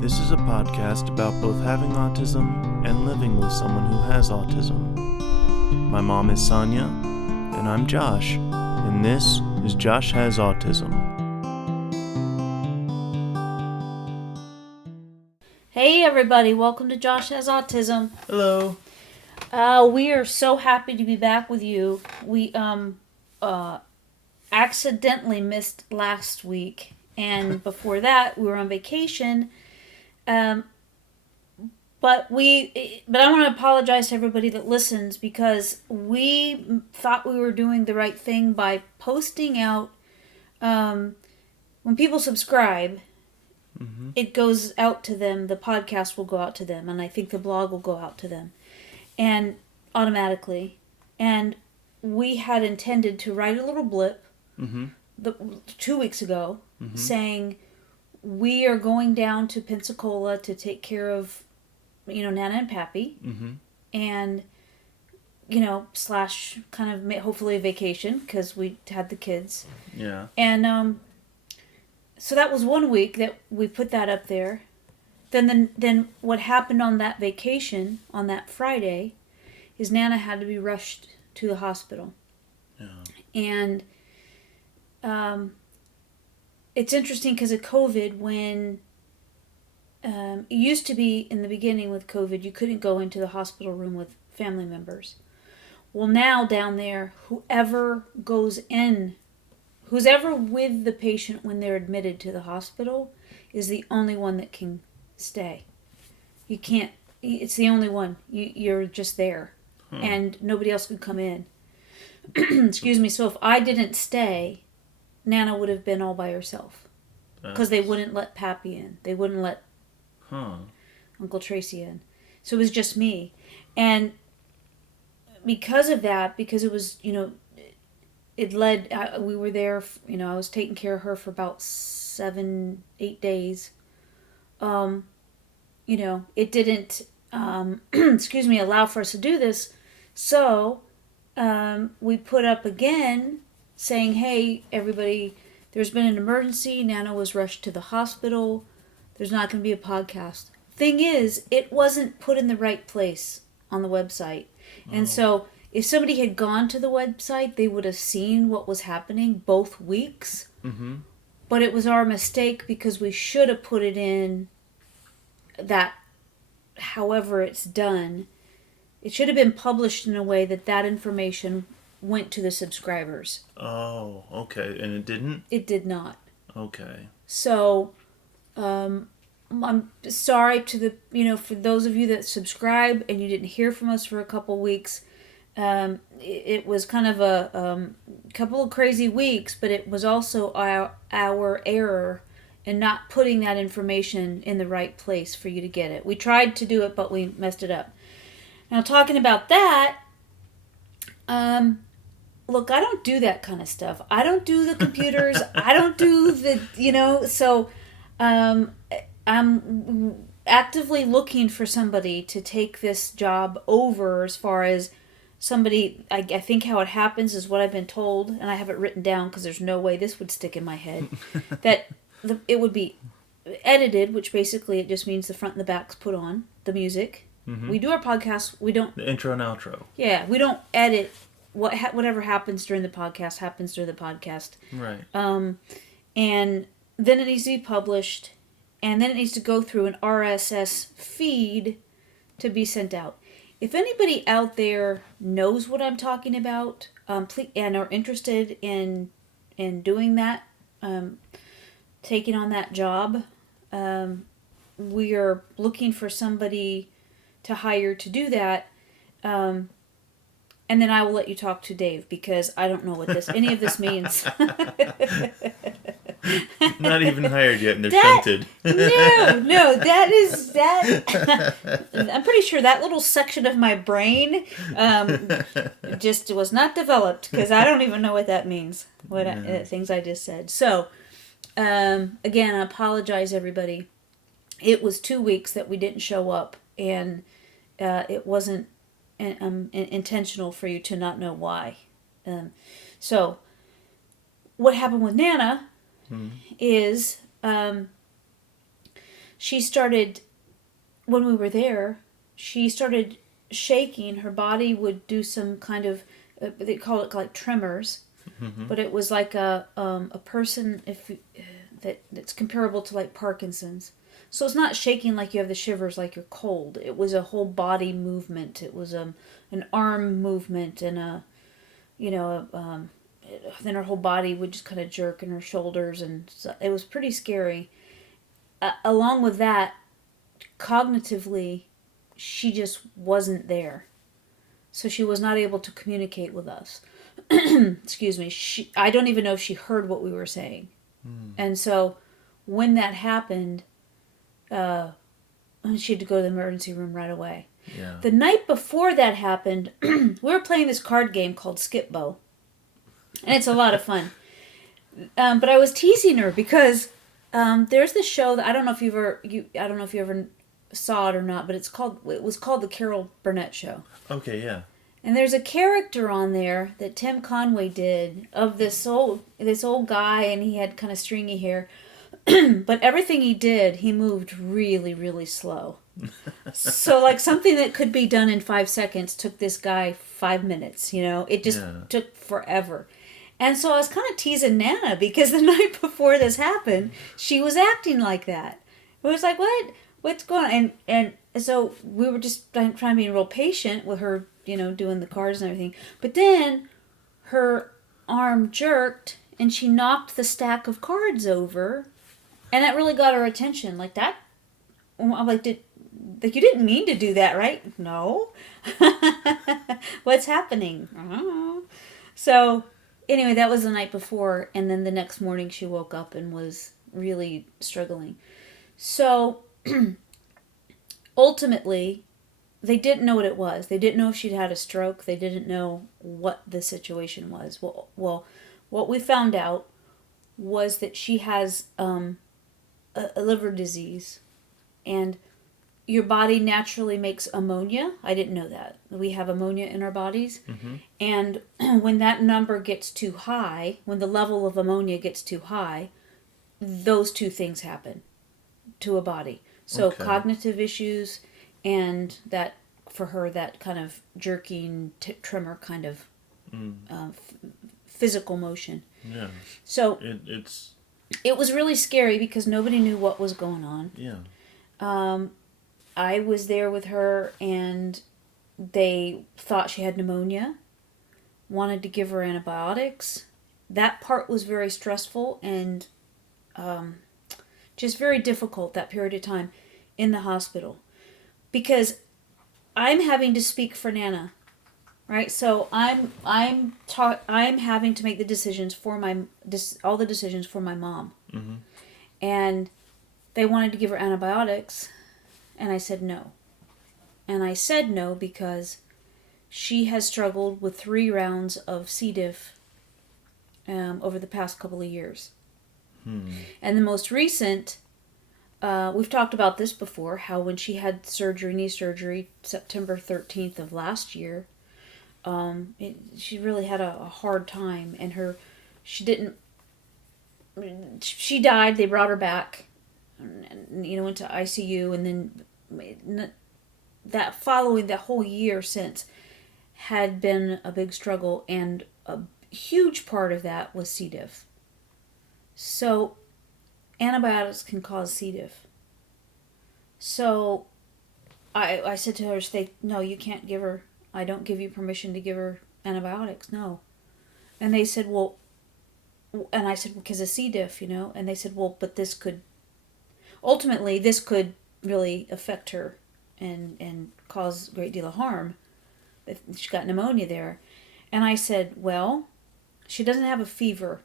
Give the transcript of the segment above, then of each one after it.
This is a podcast about both having autism and living with someone who has autism. My mom is Sonya, and I'm Josh, and this is Josh Has Autism. Hey everybody, welcome to Josh Has Autism. Hello. We are so happy to be back with you. We accidentally missed last week, and before that we were on vacation. But I want to apologize to everybody that listens because we thought we were doing the right thing by posting out when people subscribe. Mm-hmm. It goes out to them. The podcast will go out to them, and I think the blog will go out to them, and automatically. And we had intended to write a little blip 2 weeks ago, saying we are going down to Pensacola to take care of, Nana and Pappy, and slash kind of hopefully a vacation because we had the kids. Yeah. And so that was 1 week that we put that up there. Then what happened on that vacation, on that Friday, is Nana had to be rushed to the hospital. Yeah. And it's interesting because of COVID, when it used to be in the beginning with COVID, you couldn't go into the hospital room with family members. Well, now down there, whoever with the patient when they're admitted to the hospital is the only one that can stay. You can't, it's the only one. You're just there. And nobody else could come in. Excuse me. So if I didn't stay, Nana would have been all by herself. Because they wouldn't let Pappy in. They wouldn't let Uncle Tracy in. So it was just me. And because of that, because it was, it led, we were there, I was taking care of her for about 7-8 days. It didn't, allow for us to do this. So, we put up again saying, hey, everybody, there's been an emergency. Nana was rushed to the hospital. There's not going to be a podcast. Thing is, it wasn't put in the right place on the website. And so if somebody had gone to the website, they would have seen what was happening both weeks. Mm-hmm. But it was our mistake because we should have put it in that, however it's done, it should have been published in a way that information went to the subscribers. Oh, okay. And it didn't? It did not. Okay. So, I'm sorry to for those of you that subscribe and you didn't hear from us for a couple weeks. It was kind of a couple of crazy weeks, but it was also our error in not putting that information in the right place for you to get it. We tried to do it, but we messed it up. Now, talking about that, look, I don't do that kind of stuff. I don't do the computers. I don't do the, so I'm actively looking for somebody to take this job over as far as somebody, I think how it happens is what I've been told, and I have it written down because there's no way this would stick in my head, that it would be edited, which basically it just means the front and the back's put on, the music. Mm-hmm. We do our podcast, we don't... The intro and outro. Yeah, we don't edit. Whatever happens during the podcast happens during the podcast. Right. And then it needs to be published, and then it needs to go through an RSS feed to be sent out. If anybody out there knows what I'm talking about, please, and are interested in doing that, taking on that job, we are looking for somebody to hire to do that. And then I will let you talk to Dave because I don't know what any of this means. Not even hired yet, and they're tempted. No, that. I'm pretty sure that little section of my brain just was not developed because I don't even know what that means. Things I just said. So, again, I apologize, everybody. It was 2 weeks that we didn't show up, and it wasn't intentional for you to not know why. So, what happened with Nana is she started, when we were there, she started shaking. Her body would do some kind of, they call it like tremors, but it was like a person that's comparable to like Parkinson's. So it's not shaking like you have the shivers like you're cold. It was a whole body movement. It was an arm movement and then her whole body would just kind of jerk in her shoulders, and so it was pretty scary. Along with that, cognitively, she just wasn't there. So she was not able to communicate with us. Excuse me. I don't even know if she heard what we were saying. And so when that happened, she had to go to the emergency room right away. Yeah. The night before that happened, we were playing this card game called Skip Bo. And it's a lot of fun. But I was teasing her because there's this show that I don't know if you ever saw it or not, but it was called The Carol Burnett Show. Okay, yeah. And there's a character on there that Tim Conway did of this old guy, and he had kind of stringy hair. But everything he did, he moved really, really slow. So like something that could be done in 5 seconds took this guy 5 minutes, It just took forever. And so I was kind of teasing Nana because the night before this happened, she was acting like that. It was like, what's going on? And so we were just trying to be real patient with her, doing the cards and everything. But then her arm jerked and she knocked the stack of cards over. And that really got her attention. Like that, I'm like, you didn't mean to do that, right? No. What's happening? So anyway, that was the night before. And then the next morning she woke up and was really struggling. So ultimately, they didn't know what it was. They didn't know if she'd had a stroke. They didn't know what the situation was. Well, what we found out was that she has a liver disease, and your body naturally makes ammonia. I didn't know that. We have ammonia in our bodies. Mm-hmm. And when that number gets too high, when the level of ammonia gets too high, those two things happen to a body. So cognitive issues, and that, for her, that kind of jerking, tremor kind of physical motion. Yeah. So it was really scary because nobody knew what was going on. Yeah. I was there with her, and they thought she had pneumonia, wanted to give her antibiotics. That part was very stressful and just very difficult, that period of time in the hospital, because I'm having to speak for Nana, right? So I'm having to make the decisions for all the decisions for my mom. Mm-hmm. And they wanted to give her antibiotics, and I said no. And I said no because she has struggled with 3 rounds of C. diff over the past couple of years. And the most recent, we've talked about this before, how when she had knee surgery, September 13th of last year, she really had a hard time, and she died. They brought her back, and, went to ICU, and then that whole year since had been a big struggle, and a huge part of that was C. diff. So antibiotics can cause C. diff. So I said to her, no, you can't give her, I don't give you permission to give her antibiotics, no. And they said, well, and I said, because of C. diff, and they said, well, but this could really affect her and cause a great deal of harm if she got pneumonia there. And I said, well, she doesn't have a fever.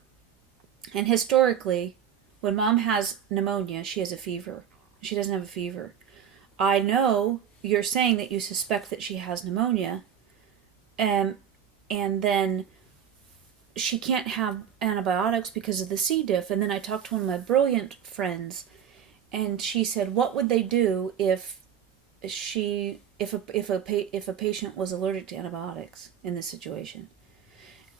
And historically, when Mom has pneumonia, she has a fever. She doesn't have a fever. I know you're saying that you suspect that she has pneumonia, and then she can't have antibiotics because of the C. diff. And then I talked to one of my brilliant friends, and she said, what would they do if a patient was allergic to antibiotics in this situation?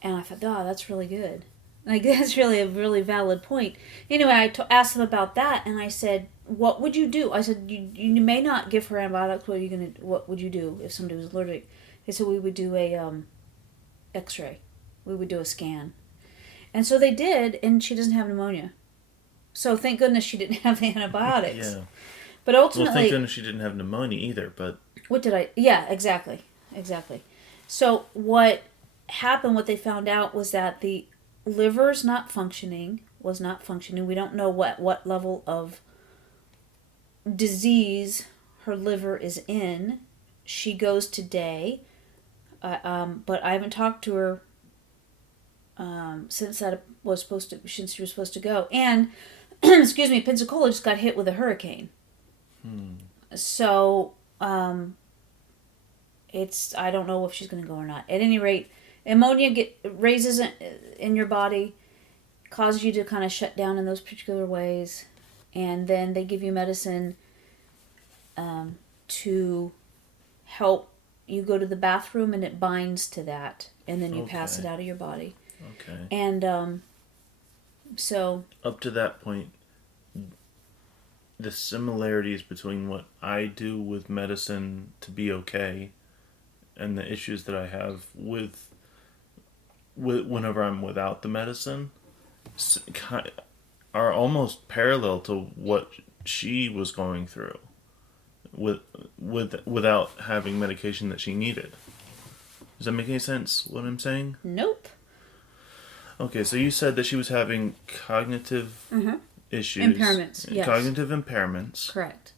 And I thought, that's really good. Like, that's really a really valid point. Anyway, I asked them about that, and I said, "What would you do?" I said, "You may not give her antibiotics. What would you do if somebody was allergic?" They said, "We would do a X-ray. We would do a scan." And so they did, and she doesn't have pneumonia. So thank goodness she didn't have the antibiotics. Yeah. But ultimately, Well, thank goodness she didn't have pneumonia either. But what did I? Yeah, exactly. So what happened? What they found out was that the liver's not functioning. Was not functioning. We don't know what level of disease her liver is in. She goes today, but I haven't talked to her since since she was supposed to go. And excuse me, Pensacola just got hit with a hurricane. So I don't know if she's going to go or not. At any rate, ammonia raises in your body, causes you to kind of shut down in those particular ways, and then they give you medicine to help you go to the bathroom, and it binds to that, and then you pass it out of your body. Okay. And so up to that point, the similarities between what I do with medicine to be okay and the issues that I have with whenever I'm without the medicine are almost parallel to what she was going through without having medication that she needed. Does that make any sense, what I'm saying? Nope. Okay, so you said that she was having cognitive issues. Impairments, yes. Cognitive impairments. Correct.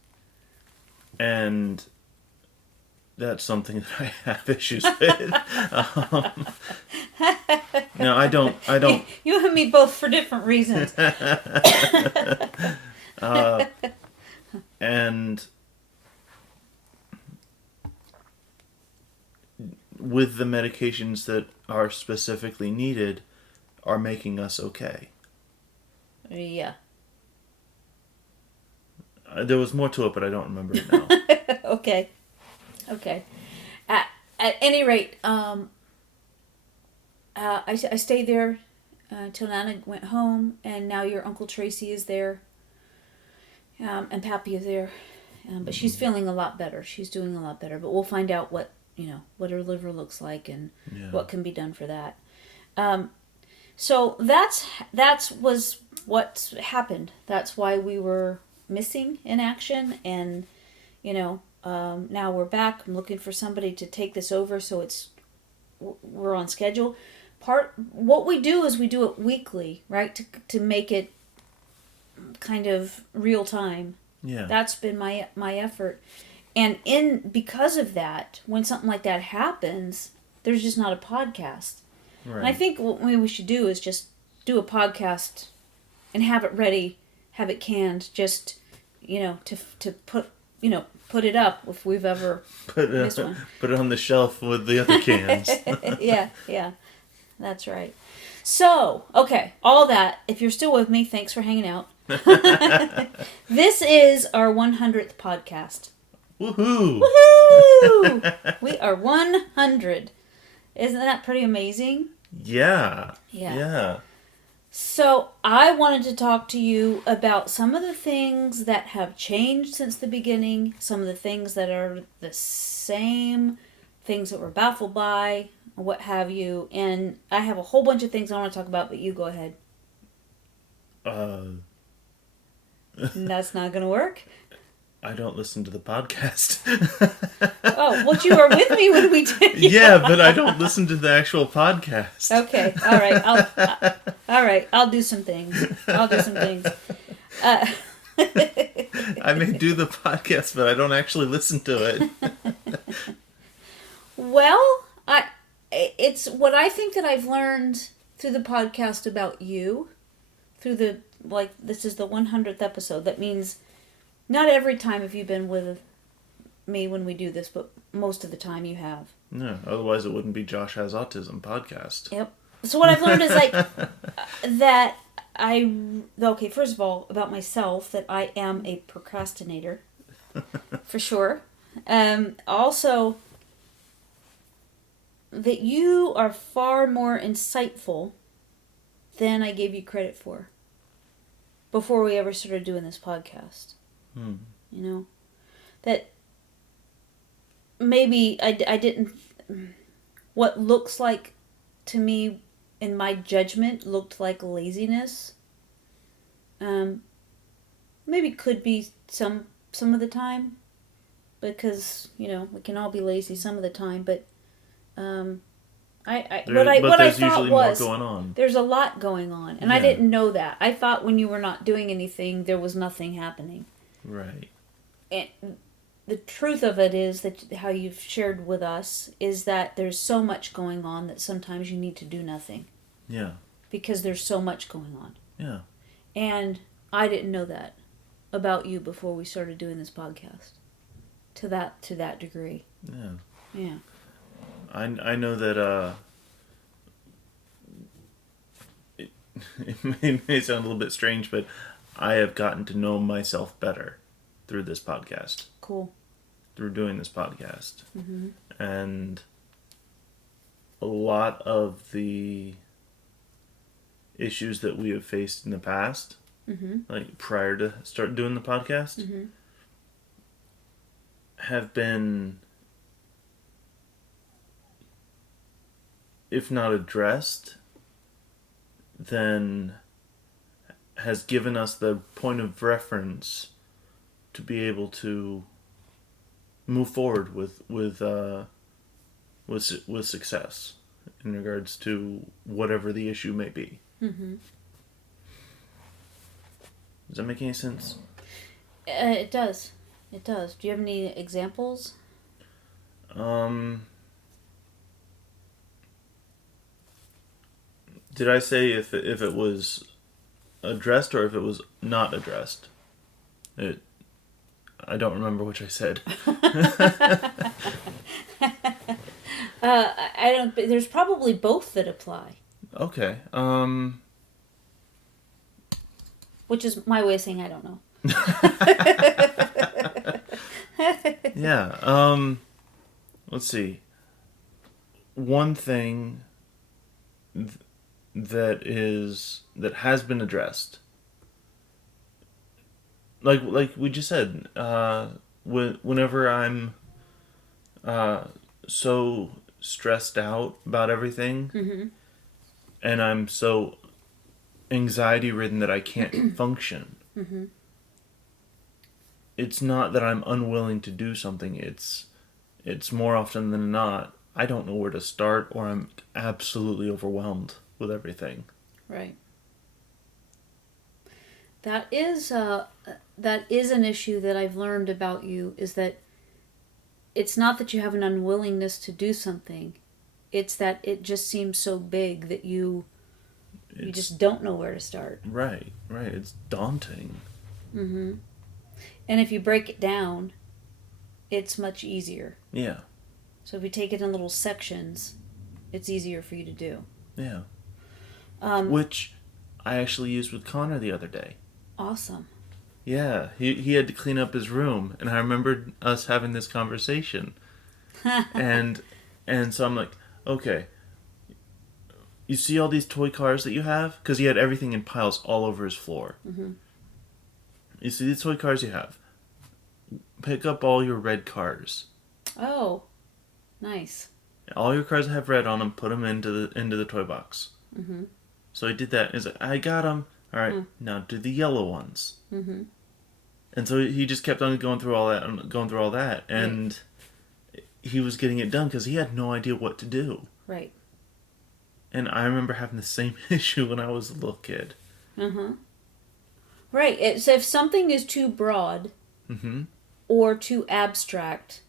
And that's something that I have issues with. No, I don't. You and me both for different reasons. And with the medications that are specifically needed are making us okay. Yeah. There was more to it, but I don't remember it now. Okay. At any rate, I stayed there till Nana went home, and now your Uncle Tracy is there, and Pappy is there, but she's feeling a lot better. She's doing a lot better, but we'll find out what her liver looks like and what can be done for that. So that was what happened. That's why we were missing in action, and now we're back. I'm looking for somebody to take this over, so we're on schedule. What we do is we do it weekly, right? To make it kind of real time. Yeah. That's been my effort. And because of that, when something like that happens, there's just not a podcast. Right. And I think what we should do is just do a podcast and have it ready, have it canned, just to put it up if we've ever missed one. Put it on the shelf with the other cans. Yeah, that's right. So, okay, all that. If you're still with me, thanks for hanging out. This is our 100th podcast. Woohoo! Woohoo! We are 100. Isn't that pretty amazing? Yeah. So I wanted to talk to you about some of the things that have changed since the beginning, some of the things that are the same, things that we're baffled by, what have you. And I have a whole bunch of things I want to talk about, but you go ahead. That's not going to work? I don't listen to the podcast. Oh, well, you were with me when we did. Yeah, but I don't listen to the actual podcast. Okay, all right. I'll do some things. I may do the podcast, but I don't actually listen to it. Well, it's what I think that I've learned through the podcast about you, this is the 100th episode. That means not every time have you been with me when we do this, but most of the time you have. No, otherwise it wouldn't be Josh Has Autism podcast. Yep. So what I've learned is that first of all, about myself, that I am a procrastinator, for sure. Also, that you are far more insightful than I gave you credit for before we ever started doing this podcast. Hmm. You know? That maybe I didn't... What looks like, to me, in my judgment, looked like laziness. Maybe could be some of the time. Because, you know, we can all be lazy some of the time. But what I thought was... more going on. There's a lot going on. And I didn't know that. I thought when you were not doing anything, there was nothing happening. Right. And the truth of it is that how you've shared with us is that there's so much going on that sometimes you need to do nothing. Yeah. Because there's so much going on. Yeah. And I didn't know that about you before we started doing this podcast. To that degree. Yeah. Yeah. I know that it may sound a little bit strange, but I have gotten to know myself better through this podcast. Cool. Through doing this podcast. Mm-hmm. And a lot of the issues that we have faced in the past, like prior to start doing the podcast, have been, if not addressed, then has given us the point of reference to be able to move forward with success in regards to whatever the issue may be. Mm-hmm. Does that make any sense? It does. It does. Do you have any examples? Did I say if it was addressed or if it was not addressed? I don't remember which I said. I don't. There's probably both that apply. Okay. Which is my way of saying I don't know. Yeah. Let's see. One thing that has been addressed, like we just said, whenever I'm so stressed out about everything, and I'm so anxiety ridden that I can't function. It's not that I'm unwilling to do something. It's more often than not, I don't know where to start, or I'm absolutely overwhelmed with everything. Right. That is an issue that I've learned about you, is that it's not that you have an unwillingness to do something. It's that it just seems so big that you just don't know where to start. Right. It's daunting. Mm-hmm. And if you break it down, it's much easier. Yeah. So if you take it in little sections, it's easier for you to do. Yeah. Which I actually used with Connor the other day. Awesome. Yeah, he had to clean up his room, and I remembered us having this conversation. and so I'm like, okay, you see all these toy cars that you have? Because he had everything in piles all over his floor. Mm-hmm. You see these toy cars you have? Pick up all your red cars. Oh, nice. All your cars that have red on them, put them into the toy box. Mm-hmm. So I did that. He's like, I got them. All right, now do the yellow ones. Mm-hmm. And so he just kept on going through all that, and he was getting it done because he had no idea what to do. Right. And I remember having the same issue when I was a little kid. Mm-hmm. Right. So if something is too broad or too abstract,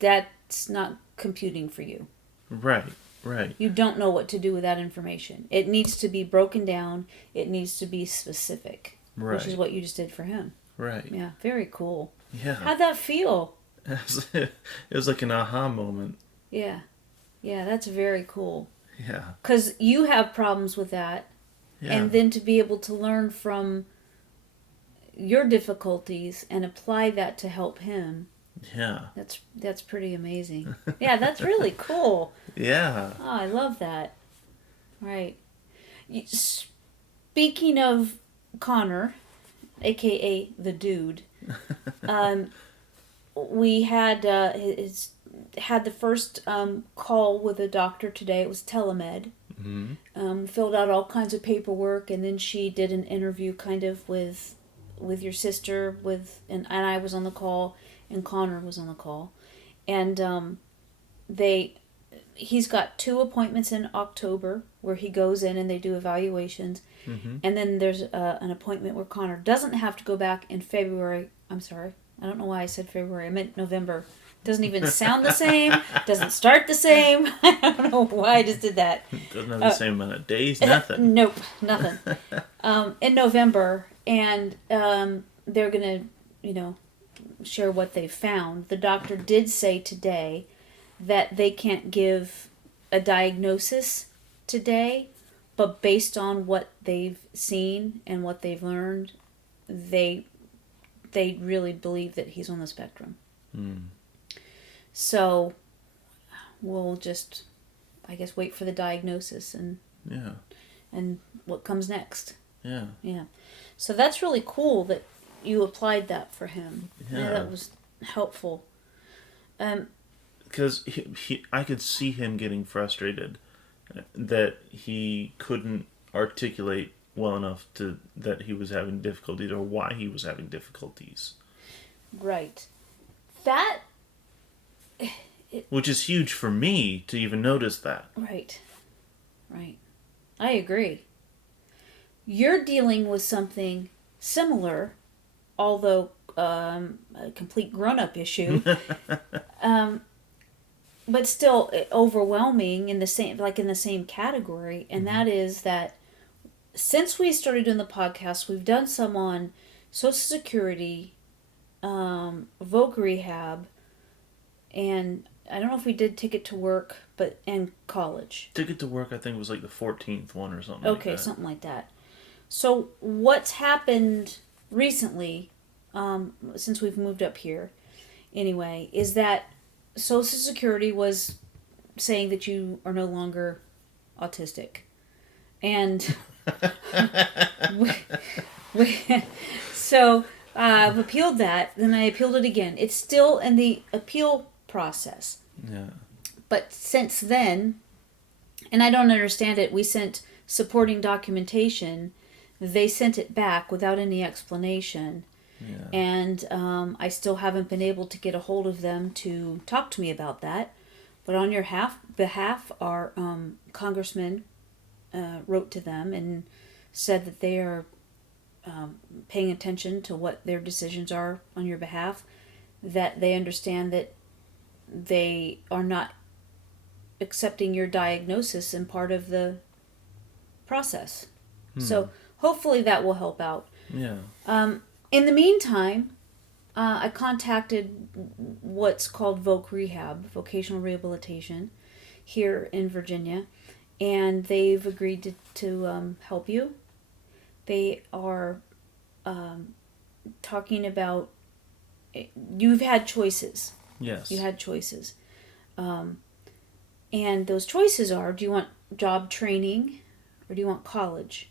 that's not computing for you. Right. You don't know what to do with that information. It needs to be broken down. It needs to be specific. Right. Which is what you just did for him. Right. Yeah, very cool. Yeah. How'd that feel? It was like an aha moment. Yeah. Yeah, that's very cool. Yeah. Because you have problems with that. Yeah. And then to be able to learn from your difficulties and apply that to help him. Yeah. That's pretty amazing. Yeah, that's really cool. Yeah. Oh, I love that. Right. Speaking of Connor, aka the dude, we had had the first call with a doctor today. It was telemed. Mm-hmm. Filled out all kinds of paperwork, and then she did an interview kind of with your sister and I was on the call, and Connor was on the call, and he's got 2 appointments in October where he goes in and they do evaluations. Mm-hmm. And then there's an appointment where Connor doesn't have to go back in February. I'm sorry. I don't know why I said February. I meant November. Doesn't even sound the same. Doesn't start the same. I don't know why I just did that. Doesn't have the same amount of days. Nothing. Nope. Nothing. In November. And they're going to, share what they found. The doctor did say today that they can't give a diagnosis today, but based on what they've seen and what they've learned, they really believe that he's on the spectrum. So we'll just, I guess, wait for the diagnosis and what comes next. Yeah. So that's really cool that you applied that for him. Yeah, that was helpful. Because I could see him getting frustrated that he couldn't articulate well enough that he was having difficulties or why he was having difficulties. Right. Which is huge for me to even notice that. Right. I agree. You're dealing with something similar, although a complete grown-up issue. But still overwhelming in the same category, and that is that since we started doing the podcast, we've done some on Social Security, voc rehab, and I don't know if we did Ticket to Work, and college. Ticket to Work, I think, was like the 14th one or something. Okay, something like that. So what's happened recently, since we've moved up here, anyway, is that Social Security was saying that you are no longer autistic. And so I've appealed that, then I appealed it again. It's still in the appeal process. Yeah. But since then, and I don't understand it, we sent supporting documentation. They sent it back without any explanation. Yeah. And I still haven't been able to get a hold of them to talk to me about that. But on your behalf, our congressman wrote to them and said that they are paying attention to what their decisions are on your behalf, that they understand that they are not accepting your diagnosis and part of the process. So hopefully that will help out. Yeah. In the meantime, I contacted what's called voc rehab, vocational rehabilitation, here in Virginia, and they've agreed to help you. They are talking about, you've had choices. Yes. You had choices. And those choices are, do you want job training or do you want college?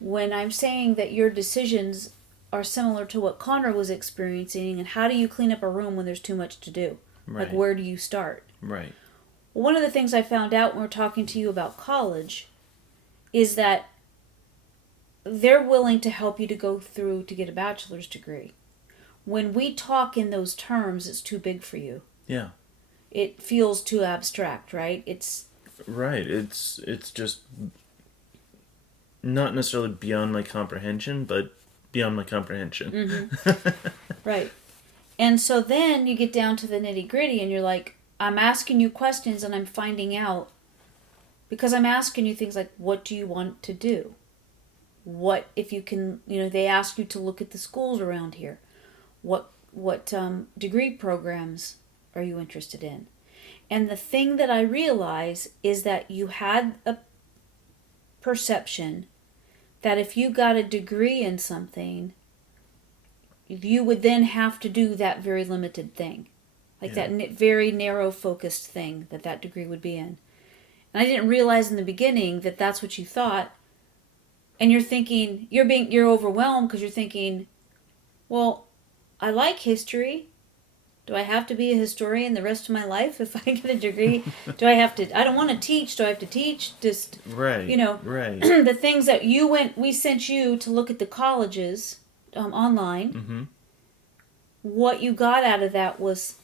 When I'm saying that your decisions are similar to what Connor was experiencing, and how do you clean up a room when there's too much to do? Right. Like, where do you start? Right. One of the things I found out when we're talking to you about college is that they're willing to help you to go through to get a bachelor's degree. When we talk in those terms, it's too big for you. Yeah. It feels too abstract, right? It's just not necessarily beyond my comprehension, but beyond my comprehension. Mm-hmm. Right. And so then you get down to the nitty-gritty and you're like, I'm asking you questions and I'm finding out, because I'm asking you things like, what do you want to do? What if you can, they ask you to look at the schools around here. What degree programs are you interested in? And the thing that I realize is that you had a perception that if you got a degree in something, you would then have to do that very limited thing. Like that very narrow focused thing that degree would be in. And And I didn't realize in the beginning that that's what you thought. And you're thinking, you're overwhelmed because you're thinking, well, I like history. Do I have to be a historian the rest of my life if I get a degree? I don't want to teach. Do I have to teach? Just, Right. Right. The things that we sent you to look at the colleges online. Mm-hmm. What you got out of that was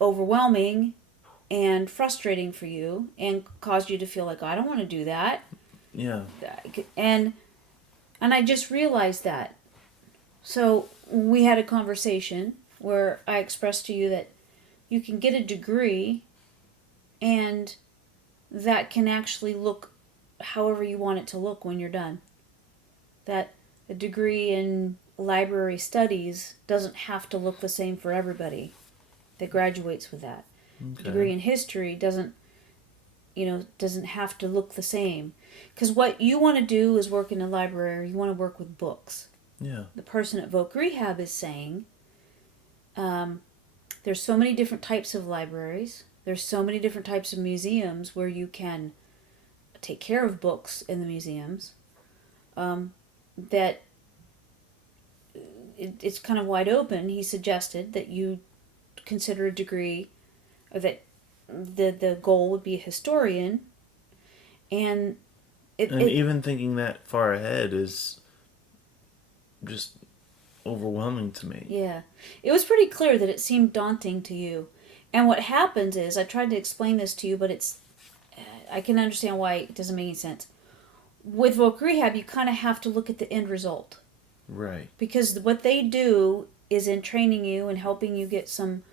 overwhelming and frustrating for you and caused you to feel like, oh, I don't want to do that. Yeah. And I just realized that. So we had a conversation where I expressed to you that you can get a degree and that can actually look however you want it to look when you're done. That a degree in library studies doesn't have to look the same for everybody that graduates with that. Okay. A degree in history doesn't have to look the same. Because what you want to do is work in a library, you want to work with books. Yeah. The person at Voc Rehab is saying, there's so many different types of libraries. There's so many different types of museums where you can take care of books in the museums. That it's kind of wide open. He suggested that you consider a degree, or that the goal would be a historian, and even thinking that far ahead is just overwhelming to me. Yeah. It was pretty clear that it seemed daunting to you. And what happens is, I tried to explain this to you, but I can understand why it doesn't make any sense. With Voc Rehab, you kind of have to look at the end result. Right. Because what they do is in training you and helping you get some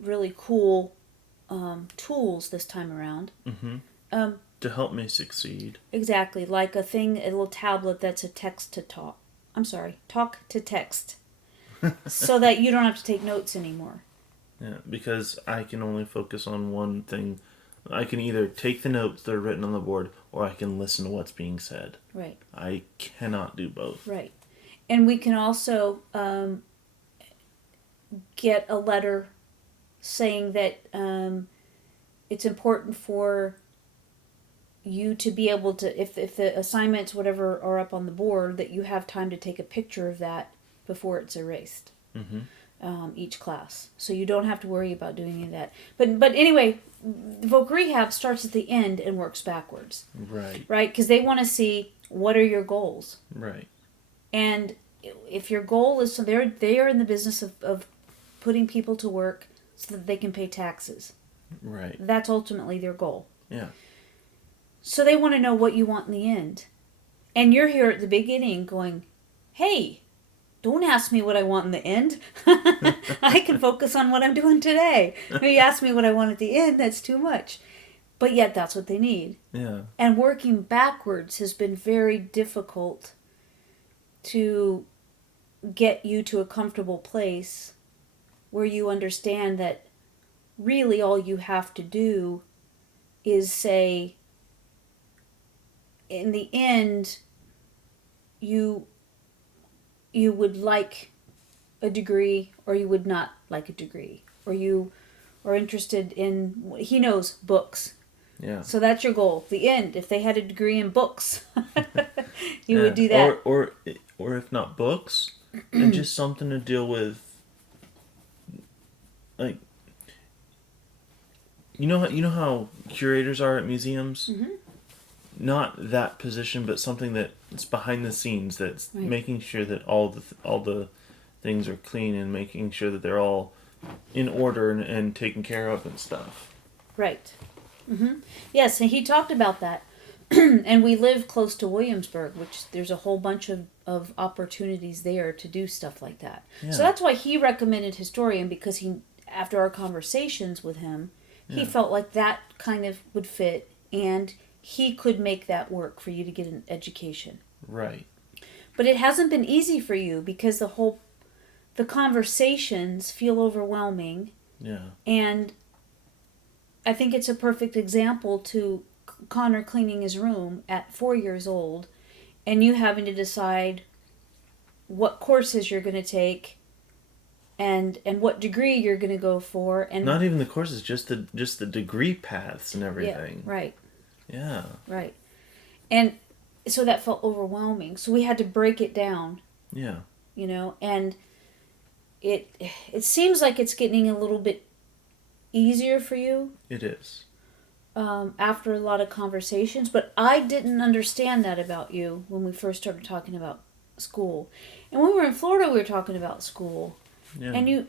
really cool tools this time around. Mm-hmm. To help me succeed. Exactly. Like a little tablet that's a talk to text. So that you don't have to take notes anymore. Yeah, because I can only focus on one thing. I can either take the notes that are written on the board, or I can listen to what's being said. Right. I cannot do both. Right. And we can also get a letter saying that it's important for you to be able to, if the assignments, whatever, are up on the board, that you have time to take a picture of that before it's erased. Mm-hmm. Each class. So you don't have to worry about doing any of that. But anyway, Voc Rehab starts at the end and works backwards. Right. Right? Because they want to see, what are your goals? Right. And if your goal is, so they are in the business of putting people to work so that they can pay taxes. Right. That's ultimately their goal. Yeah. So they want to know what you want in the end. And you're here at the beginning going, hey, don't ask me what I want in the end. I can focus on what I'm doing today. If you ask me what I want at the end, that's too much. But yet that's what they need. Yeah. And working backwards has been very difficult to get you to a comfortable place where you understand that really all you have to do is say, in the end, you would like a degree, or you would not like a degree, or you are interested in, he knows, books. Yeah. So that's your goal. The end. If they had a degree in books, you would do that. Or if not books, and just something to deal with, like, you know how curators are at museums? Mm-hmm. Not that position, but something that's behind the scenes, that's right. making sure that all the things are clean and making sure that they're all in order and taken care of and stuff. Right. Mm-hmm. Yes, and he talked about that. And we live close to Williamsburg, which there's a whole bunch of opportunities there to do stuff like that. Yeah. So that's why he recommended historian, because after our conversations with him, he felt like that kind of would fit, and he could make that work for you to get an education. Right. But it hasn't been easy for you because the conversations feel overwhelming. Yeah. And I think it's a perfect example to Connor cleaning his room at 4 years old, and you having to decide what courses you're going to take and what degree you're going to go for, and not even the courses, just the degree paths and everything. Yeah, right. Yeah. Right. And so that felt overwhelming. So we had to break it down. Yeah. And it seems like it's getting a little bit easier for you. It is. After a lot of conversations, but I didn't understand that about you when we first started talking about school. And when we were in Florida, we were talking about school. Yeah. And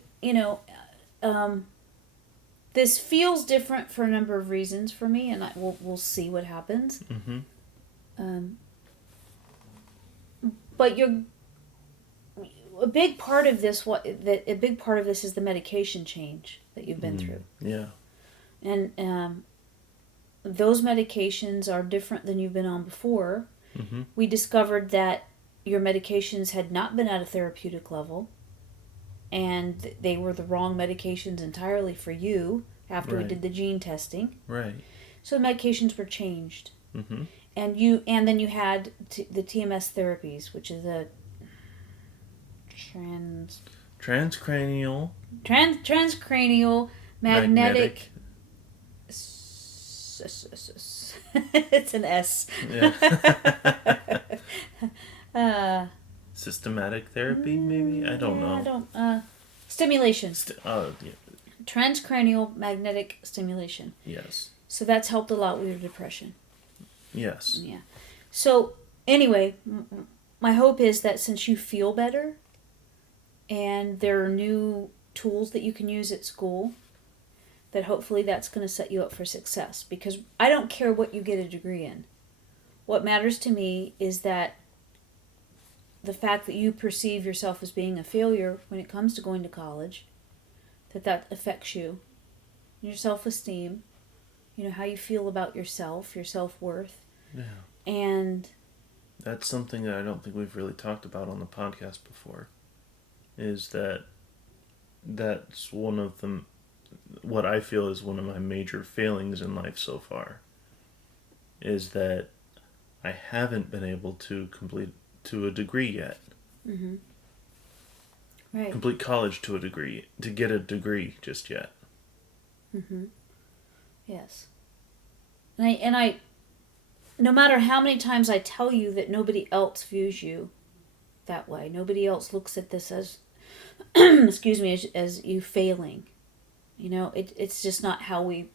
this feels different for a number of reasons for me, and we'll see what happens. Mm-hmm. But a big part of this is the medication change that you've been through. Yeah. And those medications are different than you've been on before. Mm-hmm. We discovered that your medications had not been at a therapeutic level, and they were the wrong medications entirely for you after we did the gene testing. Right. So the medications were changed. Mm-hmm. And then you had the TMS therapies, which is a transcranial magnetic. It's an S. Yeah. Systematic therapy, maybe? I don't know. Stimulation. Yeah. Transcranial magnetic stimulation. Yes. So that's helped a lot with your depression. Yes. Yeah. So anyway, my hope is that since you feel better and there are new tools that you can use at school, that hopefully that's going to set you up for success. Because I don't care what you get a degree in. What matters to me is that the fact that you perceive yourself as being a failure when it comes to going to college, that affects you, your self-esteem, how you feel about yourself, your self-worth. Yeah. And that's something that I don't think we've really talked about on the podcast before, is that's one of them. What I feel is one of my major failings in life so far is that I haven't been able to complete to a degree yet. Mm-hmm. Right. Complete college to get a degree just yet. Mm-hmm. Yes. And I no matter how many times I tell you that nobody else views you that way, nobody else looks at this as excuse me, as you failing. It's just not how we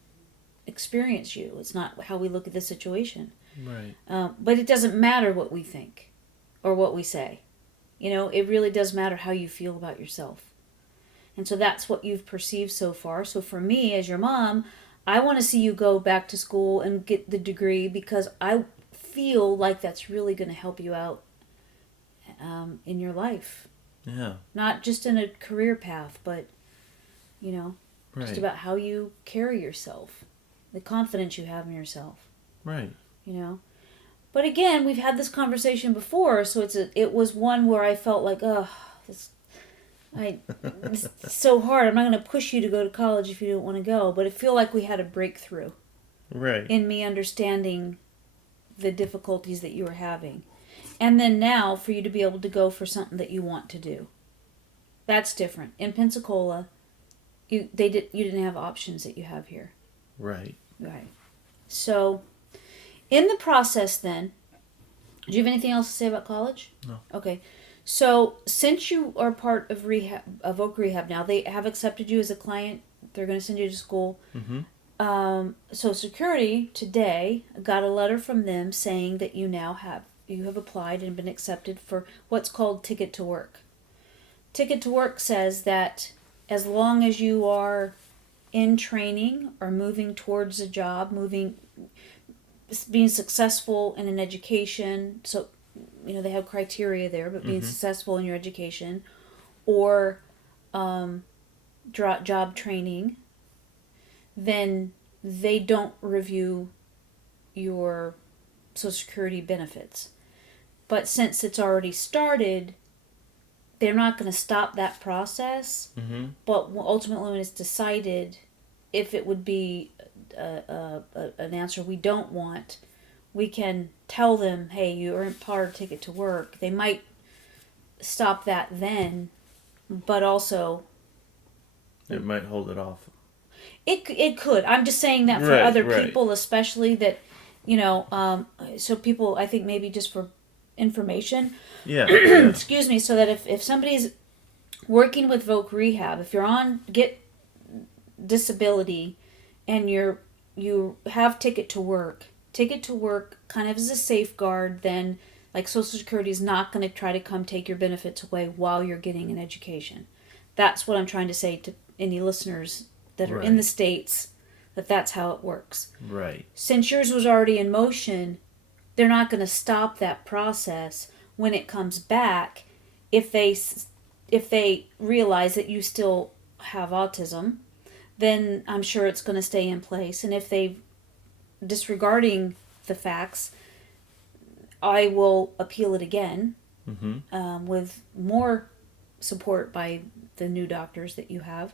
experience you. It's not how we look at the situation. Right. But it doesn't matter what we think or what we say. It really does matter how you feel about yourself. And so that's what you've perceived so far. So for me, as your mom, I want to see you go back to school and get the degree because I feel like that's really going to help you out in your life. Yeah. Not just in a career path, but, right. just about how you carry yourself, the confidence you have in yourself. Right. But again, we've had this conversation before, so it was one where I felt like, it's so hard. I'm not going to push you to go to college if you don't want to go. But I feel like we had a breakthrough. Right. In me understanding the difficulties that you were having. And then now for you to be able to go for something that you want to do. That's different. In Pensacola, you didn't have options that you have here. Right. Right. So, in the process then, do you have anything else to say about college? No. Okay. So, since you are part of Oak Rehab now, they have accepted you as a client. They're going to send you to school. Mm-hmm. So Security today got a letter from them saying that you have applied and been accepted for what's called Ticket to Work. Ticket to Work says that as long as you are in training or moving towards a job, being successful in an education, so they have criteria there, but being successful in your education or job training, then they don't review your Social Security benefits. But since it's already started, they're not going to stop that process. Mm-hmm. But ultimately, when it's decided, if it would be an answer we don't want, we can tell them, hey, you earned part of Ticket to Work. They might stop that then, but also it might hold it off. It could. I'm just saying that for other people, especially that So people, I think maybe just for information, Yeah. Yeah. excuse me, so that if somebody's working with voc rehab, if you're on get disability and you have ticket to work kind of as a safeguard, then like Social Security is not going to try to come take your benefits away while you're getting an education. That's what I'm trying to say to any listeners that are in the States, that's how it works. Right. Since yours was already in motion, they're not going to stop that process when it comes back if they realize that you still have autism. Then I'm sure it's going to stay in place. And if they disregarding the facts, I will appeal it again with more support by the new doctors that you have.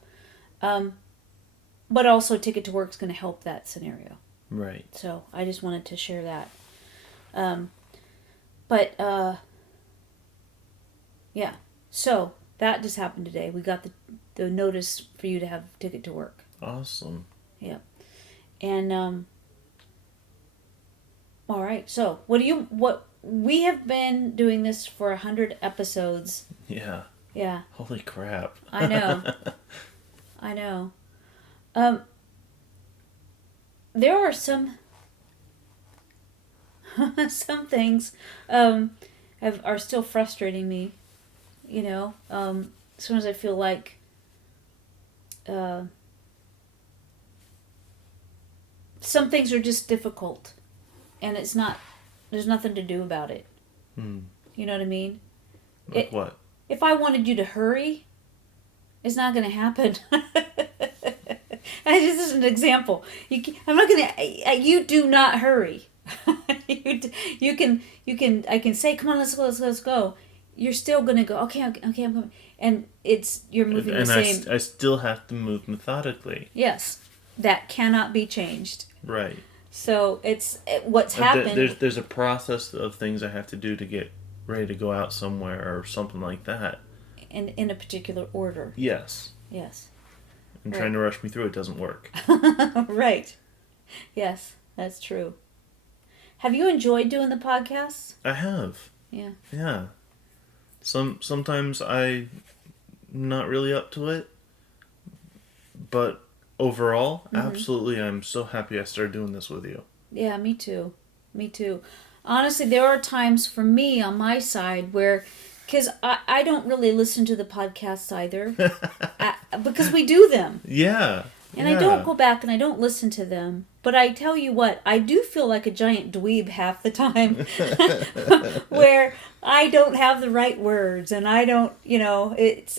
But also Ticket to Work is going to help that scenario. Right. So I just wanted to share that. Yeah. So that just happened today. We got the notice for you to have Ticket to Work. Awesome. Yeah. And all right. So what we have been doing this for 100 episodes. Yeah. Yeah. Holy crap. I know. I know. There are some things are still frustrating me. Sometimes I feel like some things are just difficult, and there's nothing to do about it. You know what I mean? Like what? If I wanted you to hurry, it's not going to happen. This is an example. You do not hurry. you can. I can say, come on, let's go. You're still going to go. Okay, I'm coming. And you're moving the same. I still have to move methodically. Yes, that cannot be changed. Right. So what's happened. There's a process of things I have to do to get ready to go out somewhere or something like that. And in a particular order. Yes. Yes. And trying to rush me through it doesn't work. Right. Yes, that's true. Have you enjoyed doing the podcasts? I have. Yeah. Yeah. Sometimes I'm not really up to it, but overall, absolutely, I'm so happy I started doing this with you. Yeah, me too. Honestly, there are times for me on my side where, because I don't really listen to the podcasts either, because we do them. Yeah. And I don't go back and I don't listen to them. But I tell you what, I do feel like a giant dweeb half the time where I don't have the right words and I don't,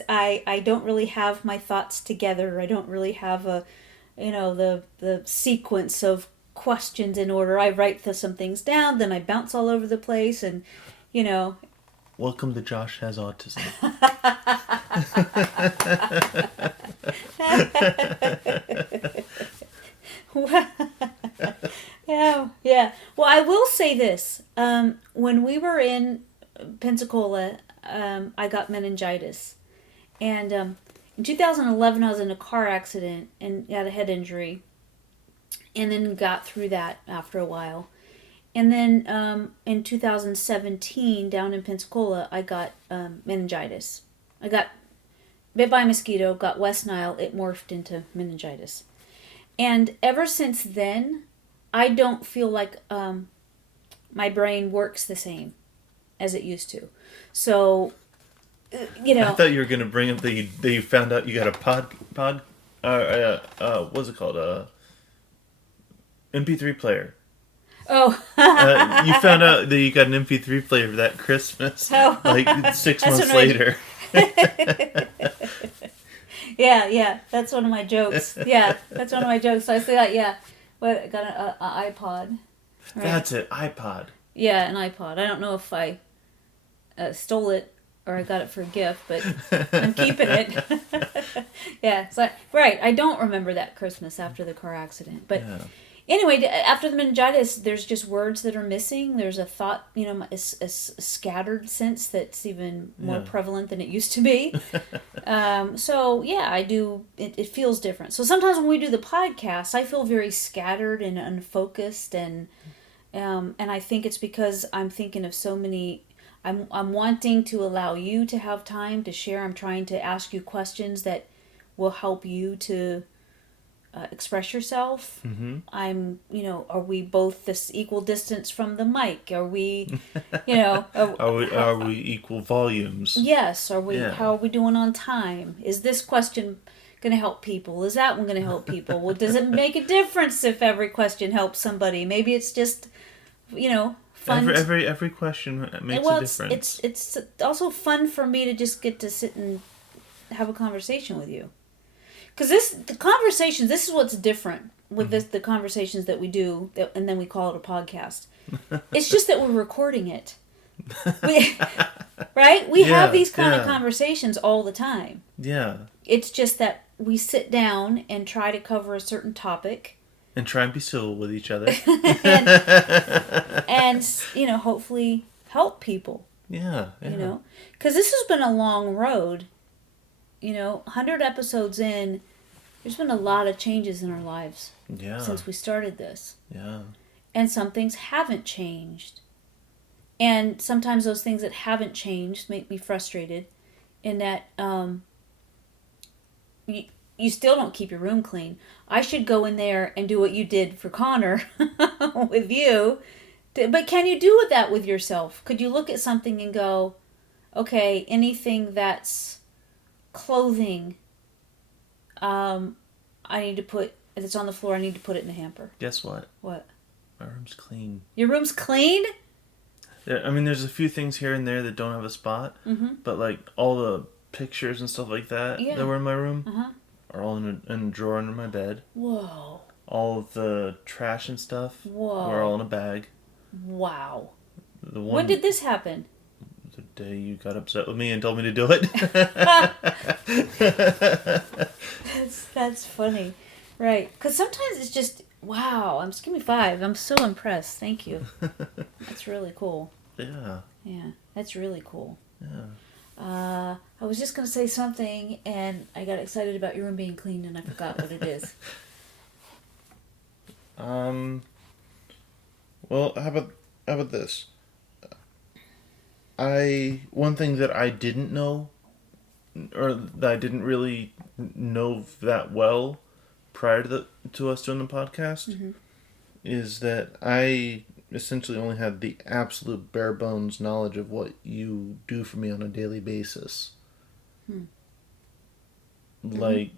I don't really have my thoughts together. I don't really have the sequence of questions in order. I write some things down, then I bounce all over the place and, Welcome to Josh Has Autism. Yeah. Well, I will say this. When we were in Pensacola, I got meningitis. And in 2011, I was in a car accident and had a head injury. And then got through that after a while. And then in 2017, down in Pensacola, I got meningitis. I got bit by a mosquito, got West Nile, it morphed into meningitis. And ever since then, I don't feel like my brain works the same as it used to. So, I thought you were going to bring up that you found out you got a what's it called? MP3 player. Oh. You found out that you got an MP3 player for that Christmas, like 6 months later. Yeah, that's one of my jokes. Yeah, that's one of my jokes. So I say that, yeah. But I got an iPod. Right? That's it, iPod. Yeah, an iPod. I don't know if I stole it or I got it for a gift, but I'm keeping it. Yeah, so right. I don't remember that Christmas after the car accident, but. Yeah. Anyway, after the meningitis, there's just words that are missing. There's a thought, a scattered sense that's even more prevalent than it used to be. So, yeah, I do. It feels different. So sometimes when we do the podcast, I feel very scattered and unfocused and And I think it's because I'm thinking of so many. I'm wanting to allow you to have time to share. I'm trying to ask you questions that will help you to express yourself. Mm-hmm. Are we both this equal distance from the mic? Are we, are, Are we equal volumes? yes. Are we? Yeah. How are we doing on time? Is this question going to help people? Is that one going to help people? Well, does it make a difference if every question helps somebody? Maybe it's just, fun. Every question makes a difference. It's also fun for me to just get to sit and have a conversation with you. Because this is what's different with the conversations that we do, and then we call it a podcast. It's just that we're recording it. Right? We have these kind of conversations all the time. Yeah. It's just that we sit down and try to cover a certain topic. And try and be civil with each other. and hopefully help people. Yeah. Because this has been a long road. 100 episodes in, there's been a lot of changes in our lives since we started this. Yeah. And some things haven't changed. And sometimes those things that haven't changed make me frustrated in that you still don't keep your room clean. I should go in there and do what you did for Connor with you. But can you do that with yourself? Could you look at something and go, okay, anything that's clothing, I need to put, if it's on the floor, I need to put it in the hamper. Guess what? What? My room's clean. Your room's clean? There's a few things here and there that don't have a spot, but like all the pictures and stuff like that that were in my room are all in a drawer under my bed. Whoa. All of the trash and stuff were all in a bag. Wow. When did this happen? The day you got upset with me and told me to do it. That's funny. Right. Because sometimes it's just, wow, give me 5. I'm so impressed. Thank you. That's really cool. Yeah. Yeah, that's really cool. Yeah. I was just going to say something, and I got excited about your room being clean, and I forgot what it is. Well, how about this? One thing that I didn't know, or that I didn't really know that well prior to us doing the podcast, is that I essentially only had the absolute bare bones knowledge of what you do for me on a daily basis. Like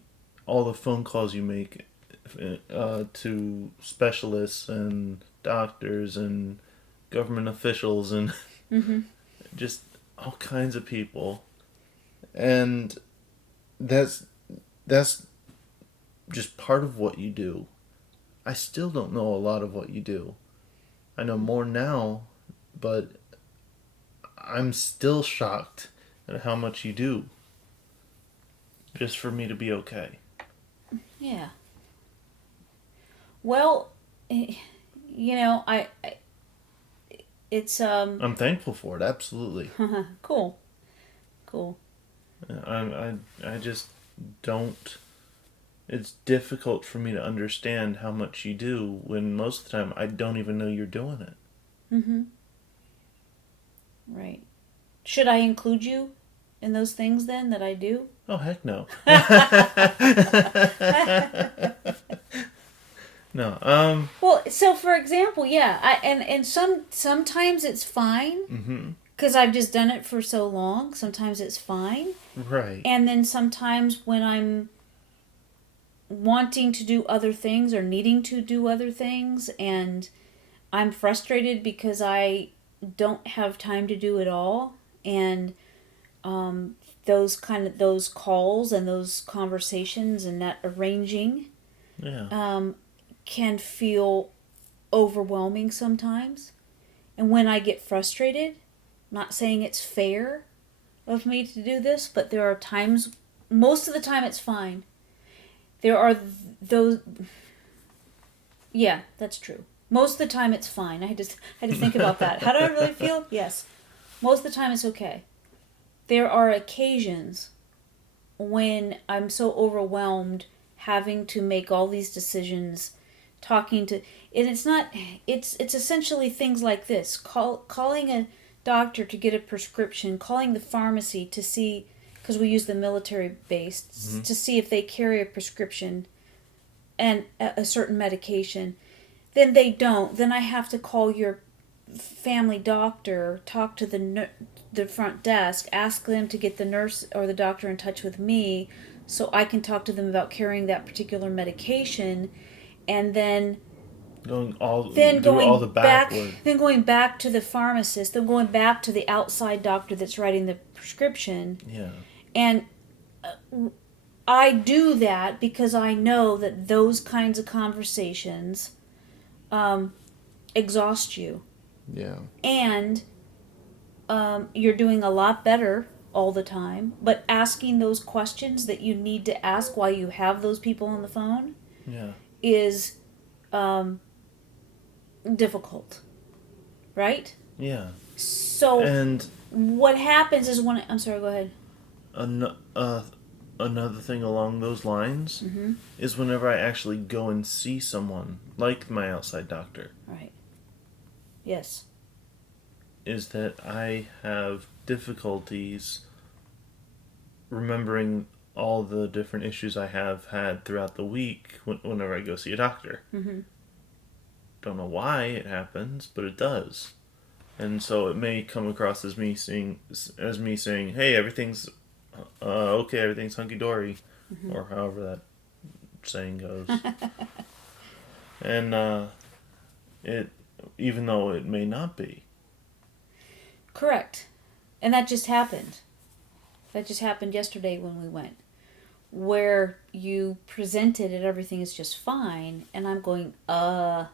all the phone calls you make to specialists and doctors and government officials and just all kinds of people. And that's just part of what you do. I still don't know a lot of what you do. I know more now, but I'm still shocked at how much you do. Just for me to be okay. Yeah. Well, it's I'm thankful for it, absolutely. Cool. I just don't. It's difficult for me to understand how much you do when most of the time I don't even know you're doing it. Right. Should I include you in those things then that I do? Oh, heck no. No. Well, so for example, yeah, and sometimes it's fine. Because I've just done it for so long. Sometimes it's fine. Right. And then sometimes when I'm wanting to do other things or needing to do other things and I'm frustrated because I don't have time to do it all, and those calls and those conversations and that arranging can feel overwhelming sometimes. And when I get frustrated, not saying it's fair of me to do this, but there are times, most of the time it's fine. There are those, yeah, that's true. Most of the time it's fine. I had to think about that. How do I really feel? Yes. Most of the time it's okay. There are occasions when I'm so overwhelmed having to make all these decisions talking to, and it's not, it's essentially things like this: calling a doctor to get a prescription, calling the pharmacy to see, because we use the military base, to see if they carry a prescription and a certain medication. Then they don't. Then I have to call your family doctor, talk to the front desk, ask them to get the nurse or the doctor in touch with me so I can talk to them about carrying that particular medication, and then going all the backward. Then going back to the pharmacist, then going back to the outside doctor that's writing the prescription. Yeah. And I do that because I know that those kinds of conversations exhaust you. Yeah. And you're doing a lot better all the time, but asking those questions that you need to ask while you have those people on the phone is difficult, right? Yeah. So and what happens is when I'm sorry, go ahead. Another thing along those lines is whenever I actually go and see someone, like my outside doctor. Right. Yes. Is that I have difficulties remembering all the different issues I have had throughout the week whenever I go see a doctor. Don't know why it happens, but it does. And so it may come across as me saying, "Hey, everything's okay, everything's hunky-dory," or however that saying goes. And it, even though it may not be. Correct. And that just happened. That just happened yesterday when we went, where you presented and everything is just fine, and I'm going, hold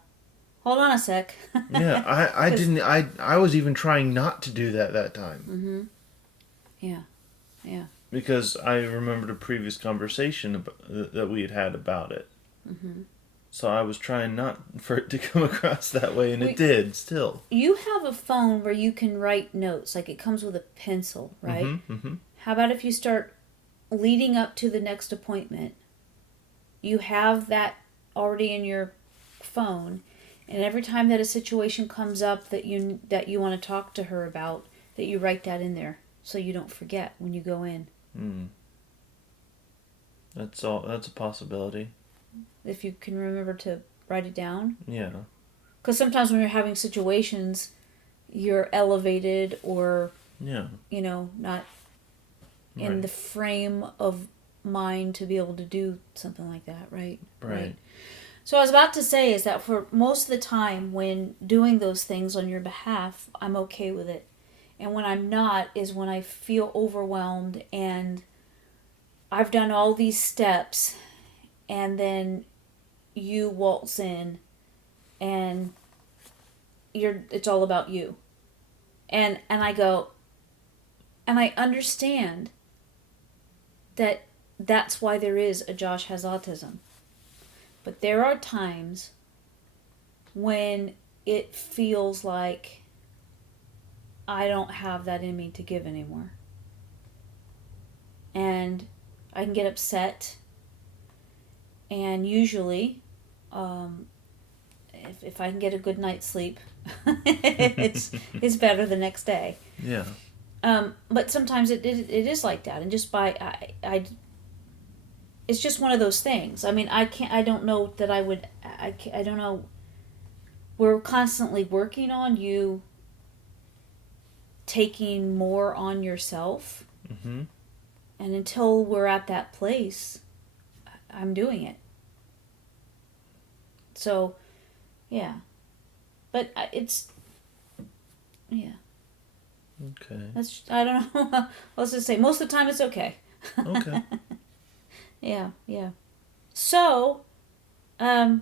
on a sec. Yeah, I didn't. I was even trying not to do that time. Yeah. Because I remembered a previous conversation that we had about it. So I was trying not for it to come across that way, and it did still. You have a phone where you can write notes, like it comes with a pencil, right? How about if you start leading up to the next appointment, you have that already in your phone, and every time that a situation comes up that you want to talk to her about, that you write that in there so you don't forget when you go in. That's a possibility. If you can remember to write it down. Yeah. Because sometimes when you're having situations, you're elevated or, not in the frame of mind to be able to do something like that, right? Right. So I was about to say is that for most of the time when doing those things on your behalf, I'm okay with it. And when I'm not is when I feel overwhelmed and I've done all these steps and then you waltz in and it's all about you. And I go, and I understand that that's why there is a Josh Has Autism. But there are times when it feels like I don't have that in me to give anymore. And I can get upset. And usually, if I can get a good night's sleep, it's better the next day. Yeah. But sometimes it is like that, and just it's just one of those things. I mean, I don't know that I would. I don't know. We're constantly working on you taking more on yourself, and until we're at that place, I'm doing it. So, yeah. But it's, yeah. Okay. I don't know. Let's just say most of the time it's okay. Okay. Yeah. So, man,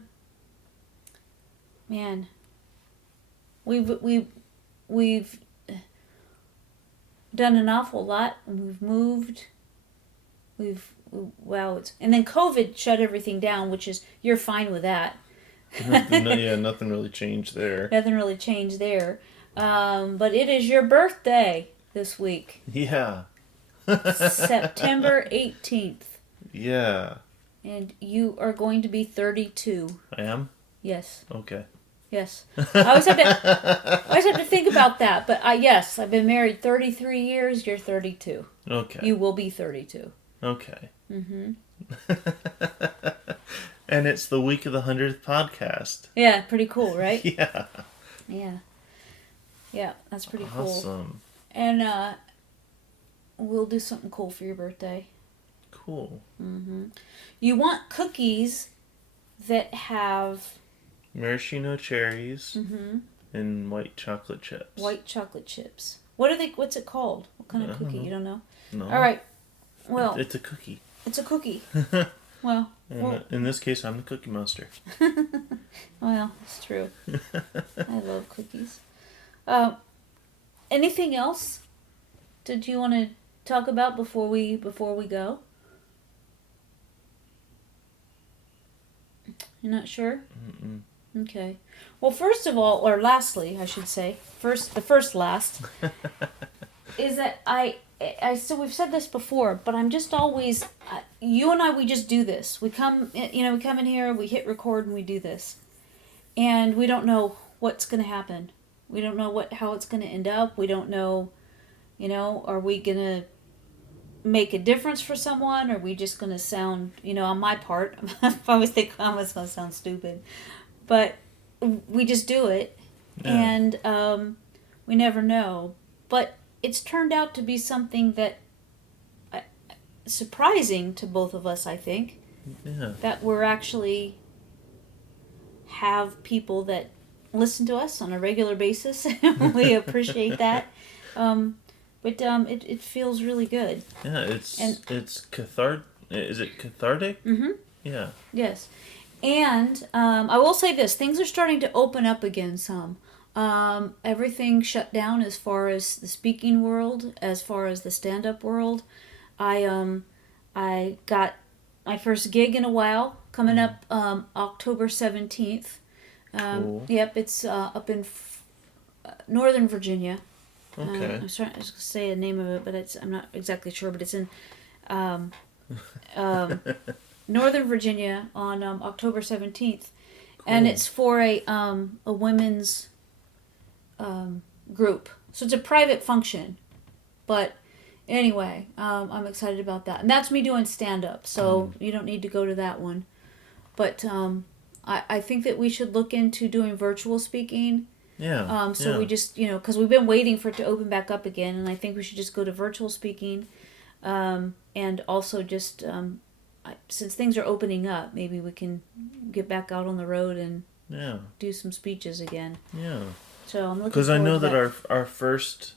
we've done an awful lot. We've moved. And then COVID shut everything down, which is, you're fine with that. Nothing really changed there. Nothing really changed there. But it is your birthday this week. Yeah. September 18th. Yeah. And you are going to be 32. I am? Yes. Okay. Yes. I always have to think about that. But yes, I've been married 33 years. You're 32. Okay. You will be 32. Okay. Mm-hmm. And it's the week of the 100th podcast. Yeah, pretty cool, right? Yeah. Yeah. Yeah, that's pretty cool. Awesome. And we'll do something cool for your birthday. Cool. Mm-hmm. You want cookies that have maraschino cherries mm-hmm. and white chocolate chips. White chocolate chips. What's it called? What kind of cookie? Know. You don't know? No. All right. Well, it's a cookie. It's a cookie. Well, in this case, I'm the Cookie Monster. Well, it's true. I love cookies. Anything else? Did you want to talk about before we go? You're not sure? Mm-mm. Okay. Well, first of all, or lastly, I should say, last, is that we've said this before, but I'm just always, you and I, we just do this. We come in here, we hit record, and we do this. And we don't know what's going to happen. We don't know how it's going to end up. We don't know, are we going to make a difference for someone? Or are we just going to sound, on my part, I always think I was going to sound stupid. But we just do it. Yeah. And we never know. But it's turned out to be something that surprising to both of us, I think. Yeah. That we're actually have people that listen to us on a regular basis. We appreciate that. But it feels really good. Yeah, it's cathartic. Is it cathartic? Mm-hmm. Yeah. Yes. And I will say this, things are starting to open up again some. Everything shut down as far as the speaking world, as far as the stand-up world. I got my first gig in a while coming up October 17th. Cool. Yep, it's up in Northern Virginia. Okay. I was going to say the name of it, but I'm not exactly sure, but it's in Northern Virginia on October 17th. Cool. And it's for a women's group. So it's a private function. But anyway, I'm excited about that. And that's me doing stand-up, so you don't need to go to that one. But I think that we should look into doing virtual speaking. Yeah. We just, because we've been waiting for it to open back up again, and I think we should just go to virtual speaking. And also just, since things are opening up, maybe we can get back out on the road and do some speeches again. Yeah. So I'm looking forward to that. Because I know that our first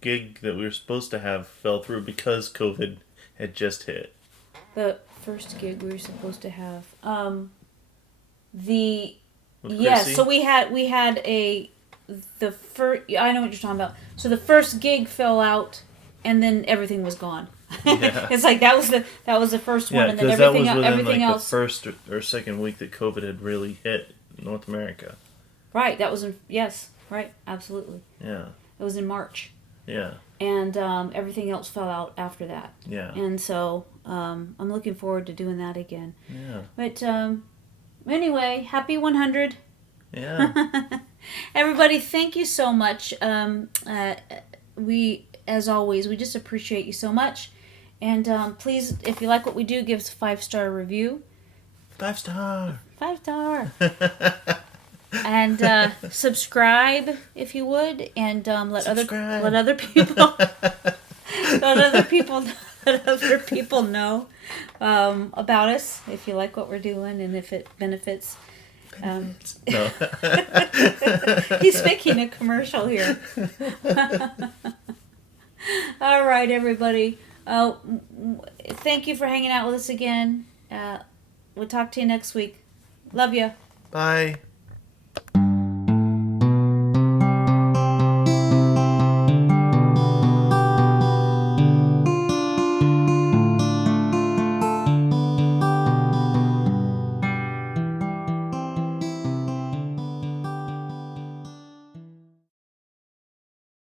gig that we were supposed to have fell through because COVID had just hit. The first gig we were supposed to have. So we had the first. I know what you're talking about. So the first gig fell out, and then everything was gone. Yeah. It's like that was the first one, and then everything else. The first or second week that COVID had really hit North America. Right. That was right. Absolutely. Yeah. It was in March. Yeah. And everything else fell out after that. Yeah. And so I'm looking forward to doing that again. Yeah. But anyway, happy 100. Yeah. Everybody, thank you so much. We, as always, we just appreciate you so much. And please, if you like what we do, give us a 5-star review. 5-star. 5-star. And subscribe if you would, and let other people let other people know about us if you like what we're doing and if it benefits. No. He's making a commercial here. All right, everybody. Thank you for hanging out with us again. We'll talk to you next week. Love you. Bye.